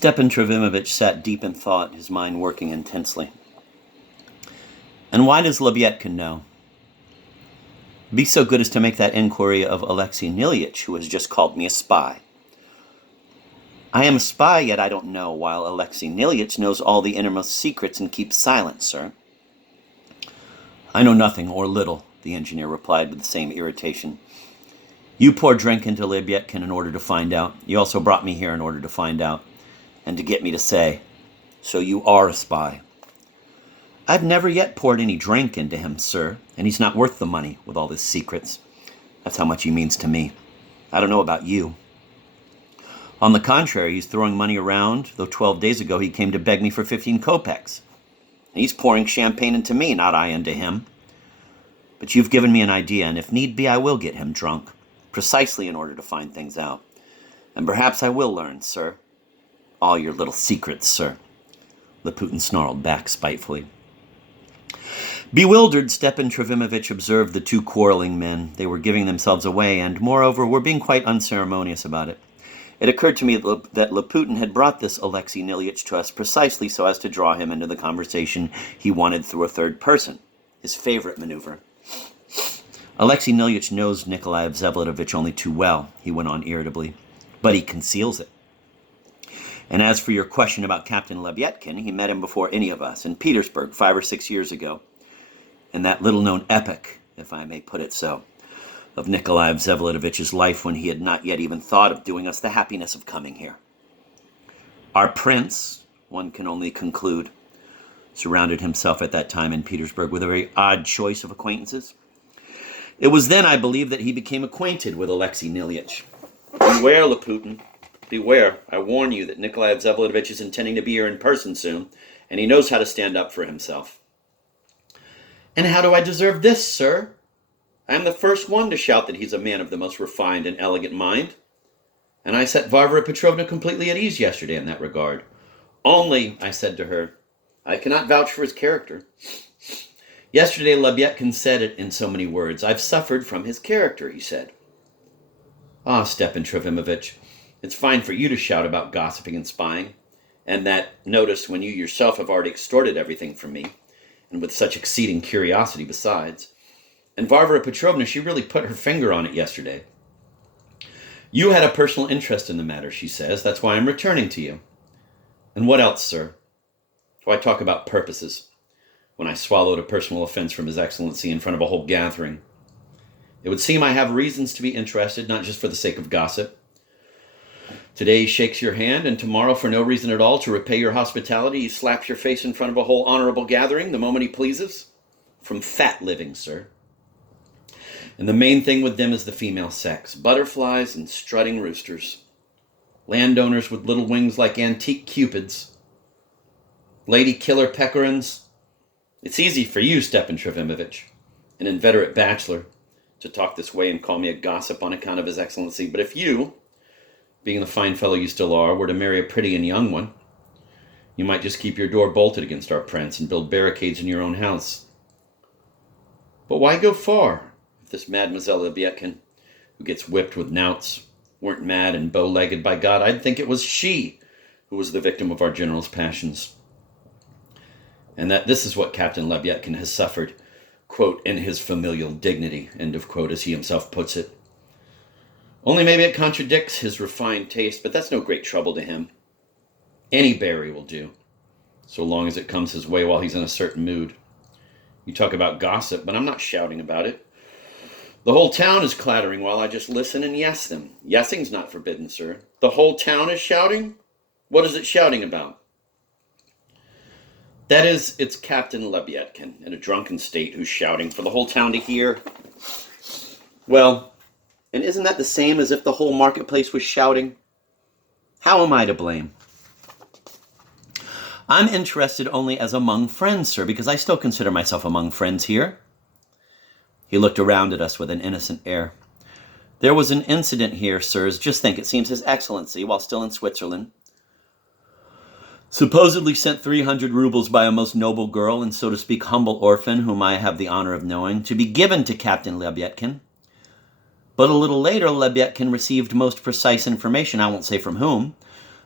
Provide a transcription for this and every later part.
Stepan Trofimovich sat deep in thought, his mind working intensely. And why does Lebyadkin know? Be so good as to make that inquiry of Alexei Nilyich, who has just called me a spy. I am a spy, yet I don't know, while Alexei Nilyich knows all the innermost secrets and keeps silent, sir. I know nothing, or little, the engineer replied with the same irritation. You pour drink into Lebyadkin in order to find out. You also brought me here in order to find out, and to get me to say, so you are a spy. I've never yet poured any drink into him, sir, and he's not worth the money with all his secrets. That's how much he means to me. I don't know about you. On the contrary, he's throwing money around, though 12 days ago he came to beg me for 15 kopecks. He's pouring champagne into me, not I into him. But you've given me an idea, and if need be, I will get him drunk, precisely in order to find things out. And perhaps I will learn, sir. All your little secrets, sir. Laputin snarled back spitefully. Bewildered, Stepan Trofimovich observed the two quarreling men. They were giving themselves away, and, moreover, were being quite unceremonious about it. It occurred to me that Laputin had brought this Alexei Nilyich to us precisely so as to draw him into the conversation he wanted through a third person, his favorite maneuver. Alexei Nilyich knows Nikolai Vsevolatovich only too well, he went on irritably, but he conceals it. And as for your question about Captain Lebyadkin, he met him before any of us in Petersburg 5 or 6 years ago, in that little-known epic, if I may put it so, of Nikolai Vsevoladovich's life when he had not yet even thought of doing us the happiness of coming here. Our prince, one can only conclude, surrounded himself at that time in Petersburg with a very odd choice of acquaintances. It was then, I believe, that he became acquainted with Alexei Nilyich. Beware, Laputin. Beware. I warn you that Nikolai Vsevolatovich is intending to be here in person soon, and he knows how to stand up for himself. And how do I deserve this, sir? I am the first one to shout that he's a man of the most refined and elegant mind. And I set Varvara Petrovna completely at ease yesterday in that regard. Only, I said to her, I cannot vouch for his character. Yesterday, Lebyadkin said it in so many words. I've suffered from his character, he said. Ah, Stepan Trofimovich, it's fine for you to shout about gossiping and spying, and that, notice, when you yourself have already extorted everything from me, and with such exceeding curiosity besides. And Varvara Petrovna, she really put her finger on it yesterday. You had a personal interest in the matter, she says. That's why I'm returning to you. And what else, sir? Do I talk about purposes when I swallowed a personal offense from His Excellency in front of a whole gathering? It would seem I have reasons to be interested, not just for the sake of gossip. Today he shakes your hand, and tomorrow, for no reason at all, to repay your hospitality, he slaps your face in front of a whole honorable gathering the moment he pleases. From fat living, sir. And the main thing with them is the female sex. Butterflies and strutting roosters. Landowners with little wings like antique cupids. Lady killer pecorins. It's easy for you, Stepan Trofimovich, an inveterate bachelor, to talk this way and call me a gossip on account of His Excellency. But if you, being the fine fellow you still are, were to marry a pretty and young one, you might just keep your door bolted against our prince and build barricades in your own house. But why go far? If this Mademoiselle Lebyadkin, who gets whipped with knouts, weren't mad and bow-legged, by God, I'd think it was she who was the victim of our general's passions. And that this is what Captain Lebyadkin has suffered, quote, in his familial dignity, end of quote, as he himself puts it. Only maybe it contradicts his refined taste, but that's no great trouble to him. Any berry will do, so long as it comes his way while he's in a certain mood. You talk about gossip, but I'm not shouting about it. The whole town is clattering while I just listen and yes them. Yesing's not forbidden, sir. The whole town is shouting? What is it shouting about? That is, it's Captain Lebyadkin in a drunken state who's shouting for the whole town to hear. Well, and isn't that the same as if the whole marketplace was shouting? How am I to blame? I'm interested only as among friends, sir, because I still consider myself among friends here. He looked around at us with an innocent air. There was an incident here, sirs. Just think, it seems His Excellency, while still in Switzerland, supposedly sent 300 rubles by a most noble girl and, so to speak, humble orphan, whom I have the honor of knowing, to be given to Captain Lebyadkin. But a little later, Lebyadkin received most precise information, I won't say from whom,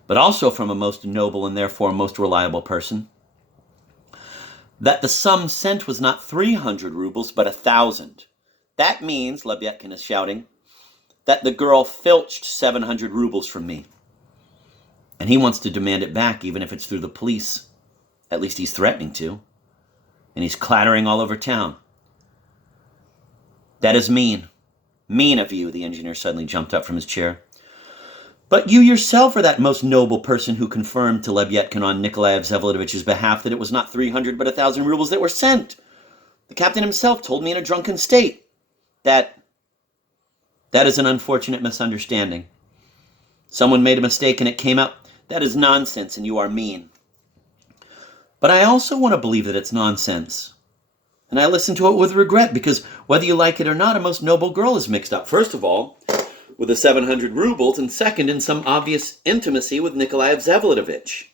but also from a most noble and therefore most reliable person, that the sum sent was not 300 rubles, but 1,000. That means, Lebyadkin is shouting, that the girl filched 700 rubles from me. And he wants to demand it back, even if it's through the police. At least he's threatening to. And he's clattering all over town. That is mean. Mean of you, the engineer suddenly jumped up from his chair. But you yourself are that most noble person who confirmed to Lebyadkin on Nikolai Vsevolodovich's behalf that it was not 300 but 1,000 rubles that were sent. The captain himself told me in a drunken state. That is an unfortunate misunderstanding. Someone made a mistake and it came out. That is nonsense and you are mean. But I also want to believe that it's nonsense. And I listen to it with regret because whether you like it or not, a most noble girl is mixed up. First of all, with the 700 rubles, and second, in some obvious intimacy with Nikolai Vsevolodovic.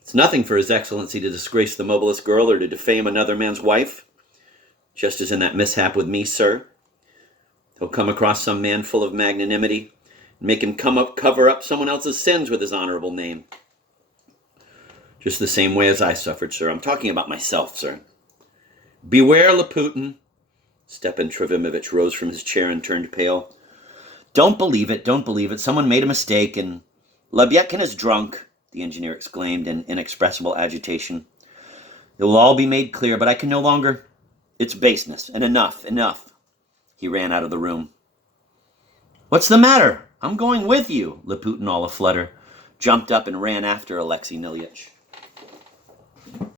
It's nothing for His Excellency to disgrace the mobilist girl or to defame another man's wife, just as in that mishap with me, sir. He'll come across some man full of magnanimity and make him cover up someone else's sins with his honorable name. Just the same way as I suffered, sir. I'm talking about myself, sir. Beware, Laputin. Stepan Trofimovich rose from his chair and turned pale. Don't believe it, don't believe it. Someone made a mistake, and Lebyadkin is drunk, the engineer exclaimed in inexpressible agitation. It will all be made clear, but I can no longer. It's baseness, and enough, enough. He ran out of the room. What's the matter? I'm going with you, Laputin, all aflutter, jumped up and ran after Alexei Nilyich.